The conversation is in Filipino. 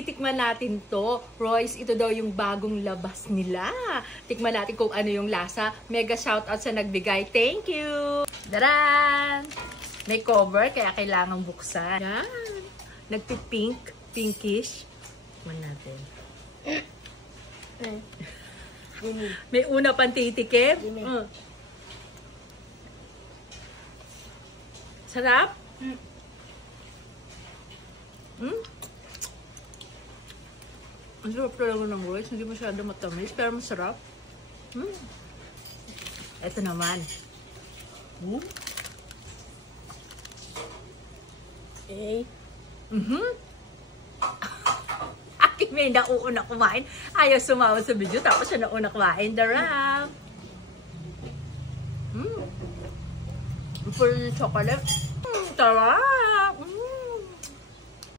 titikman natin to. Royce, ito daw yung bagong labas nila. Tikman natin kung ano yung lasa. Mega shoutout sa nagbigay. Thank you! Daran! May cover, kaya kailangan buksan. Yan. Nagpipink, pinkish. Tikman natin. May una pang titikim. Sarap? Ang sarap talaga ng Royce. Hindi masyado matamis, pero masarap. Ito naman. Aki may nauuna kumain. Ayaw sumama sa video, tapos siya nauna kumain. Daram! For chocolate. Sarap!